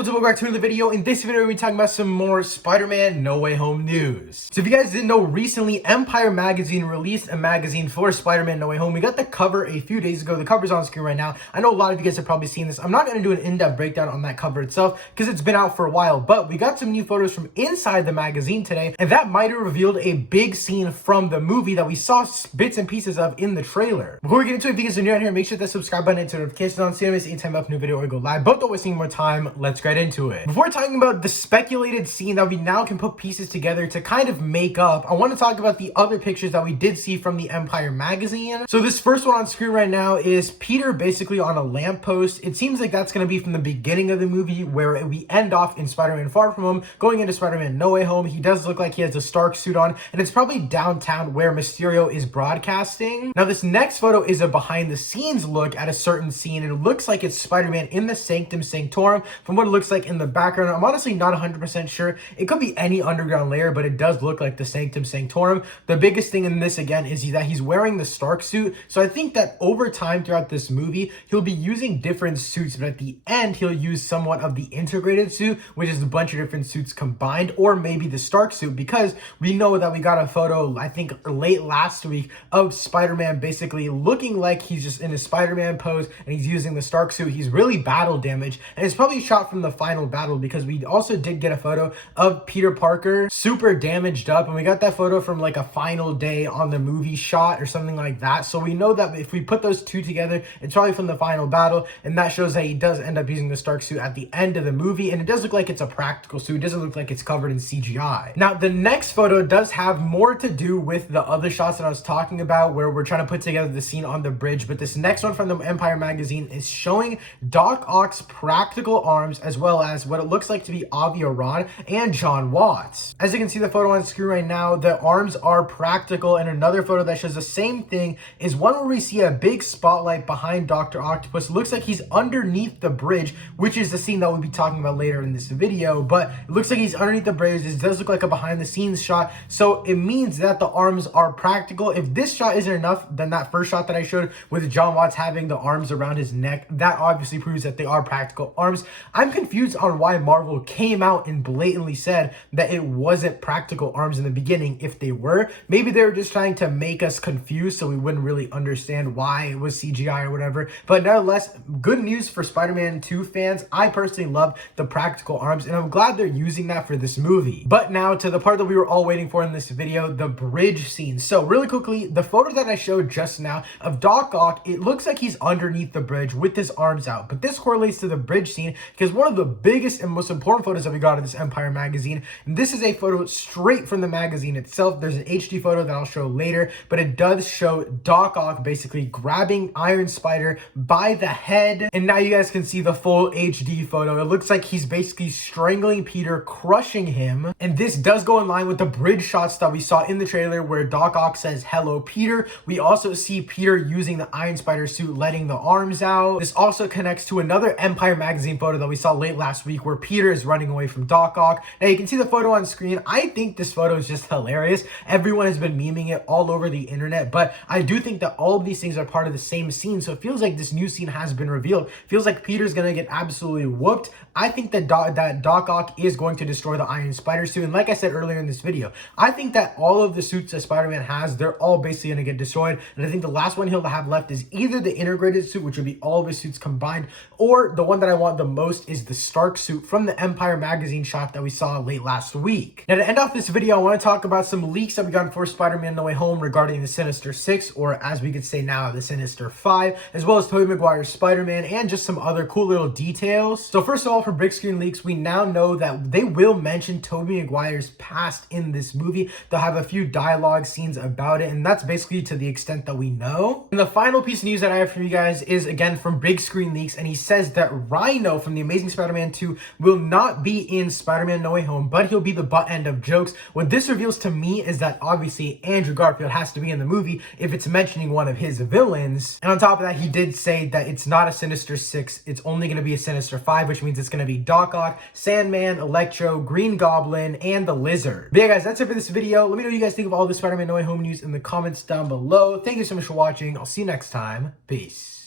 what's up? Welcome back to another video. In this video, we're going to be talking about some more Spider-Man No Way Home news. So if you guys didn't know, recently Empire Magazine released a magazine for Spider-Man No Way Home. We got the cover a few days ago. The cover's on screen right now. I know a lot of you guys have probably seen this. I'm not going to do an in-depth breakdown on that cover itself because it's been out for a while, but we got some new photos from inside the magazine today, and that might have revealed a big scene from the movie that we saw bits and pieces of in the trailer. Before we get into it, if you guys are new out here, make sure to subscribe button and turn notifications on so you don't miss any time I upload a new video or go live. But don't waste any more time, let's get into it. Before talking about the speculated scene that we now can put pieces together to kind of make up, I want to talk about the other pictures that we did see from the Empire magazine. So this first one on screen right now is Peter basically on a lamppost. It seems like that's going to be from the beginning of the movie where we end off in Spider-Man Far From Home, going into Spider-Man No Way Home. He does look like he has a Stark suit on, and it's probably downtown where Mysterio is broadcasting. Now this next photo is a behind the scenes look at a certain scene, and it looks like it's Spider-Man in the Sanctum Sanctorum from what it looks like in the background. I'm honestly not 100% sure. It could be any underground layer, but it does look like the Sanctum Sanctorum. The biggest thing in this again is that he's wearing the Stark suit, so I think that over time throughout this movie he'll be using different suits, but at the end he'll use somewhat of the integrated suit, which is a bunch of different suits combined, or maybe the Stark suit, because we know that we got a photo I think late last week of Spider-Man basically looking like he's just in a Spider-Man pose and he's using the Stark suit. He's really battle damaged, and it's probably shot from the final battle because we also did get a photo of Peter Parker super damaged up, and we got that photo from like a final day on the movie shot or something like that. So we know that if we put those two together, it's probably from the final battle, and that shows that he does end up using the Stark suit at the end of the movie, and it does look like it's a practical suit. It doesn't look like it's covered in CGI. Now the next photo does have more to do with the other shots that I was talking about where we're trying to put together the scene on the bridge, but this next one from the Empire magazine is showing Doc Ock's practical arms as well as what it looks like to be Avi Arad and John Watts. As you can see the photo on screen right now, the arms are practical, and another photo that shows the same thing is one where we see a big spotlight behind Dr. Octopus. It looks like he's underneath the bridge, which is the scene that we'll be talking about later in this video, but it looks like he's underneath the bridge. This does look like a behind the scenes shot, so it means that the arms are practical. If this shot isn't enough, then that first shot that I showed with John Watts having the arms around his neck, that obviously proves that they are practical arms. I'm confused on why Marvel came out and blatantly said that it wasn't practical arms in the beginning. If they were, maybe they were just trying to make us confused so we wouldn't really understand why it was CGI or whatever. But nonetheless, good news for Spider-Man 2 fans. I personally love the practical arms, and I'm glad they're using that for this movie. But now to the part that we were all waiting for in this video, the bridge scene. So really quickly, the photo that I showed just now of Doc Ock, it looks like he's underneath the bridge with his arms out, but this correlates to the bridge scene because one of the biggest and most important photos that we got in this Empire magazine, and this is a photo straight from the magazine itself. There's an HD photo that I'll show later, but it does show Doc Ock basically grabbing Iron Spider by the head, and now you guys can see the full HD photo. It looks like he's basically strangling Peter, crushing him, and this does go in line with the bridge shots that we saw in the trailer where Doc Ock says hello Peter. We also see Peter using the Iron Spider suit, letting the arms out. This also connects to another Empire magazine photo that we saw late last week where Peter is running away from Doc Ock. Now you can see the photo on screen. I think this photo is just hilarious. Everyone has been memeing it all over the internet, but I do think that all of these things are part of the same scene, so it feels like this new scene has been revealed. Feels like Peter's gonna get absolutely whooped. I think that Doc Ock is going to destroy the Iron Spider suit, and like I said earlier in this video, I think that all of the suits that Spider-Man has, they're all basically gonna get destroyed, and I think the last one he'll have left is either the integrated suit, which would be all of his suits combined, or the one that I want the most is the Stark suit from the Empire magazine shot that we saw late last week. Now to end off this video, I want to talk about some leaks that we got for Spider-Man No Way Home regarding the Sinister Six, or as we could say now, the Sinister Five, as well as Tobey Maguire's Spider-Man, and just some other cool little details. So first of all, for big screen leaks, we now know that they will mention Tobey Maguire's past in this movie. They'll have a few dialogue scenes about it, and that's basically to the extent that we know. And the final piece of news that I have for you guys is again from big screen leaks, and he says that Rhino from The Amazing Spider-Man 2 will not be in Spider-Man No Way Home, but he'll be the butt end of jokes. What this reveals to me is that obviously Andrew Garfield has to be in the movie if it's mentioning one of his villains. And on top of that, he did say that it's not a Sinister Six, it's only going to be a Sinister Five, which means it's going to be Doc Ock, Sandman, Electro, Green Goblin, and the Lizard. But yeah guys, that's it for this video. Let me know what you guys think of all this Spider-Man No Way Home news in the comments down below. Thank you so much for watching. I'll see you next time. Peace.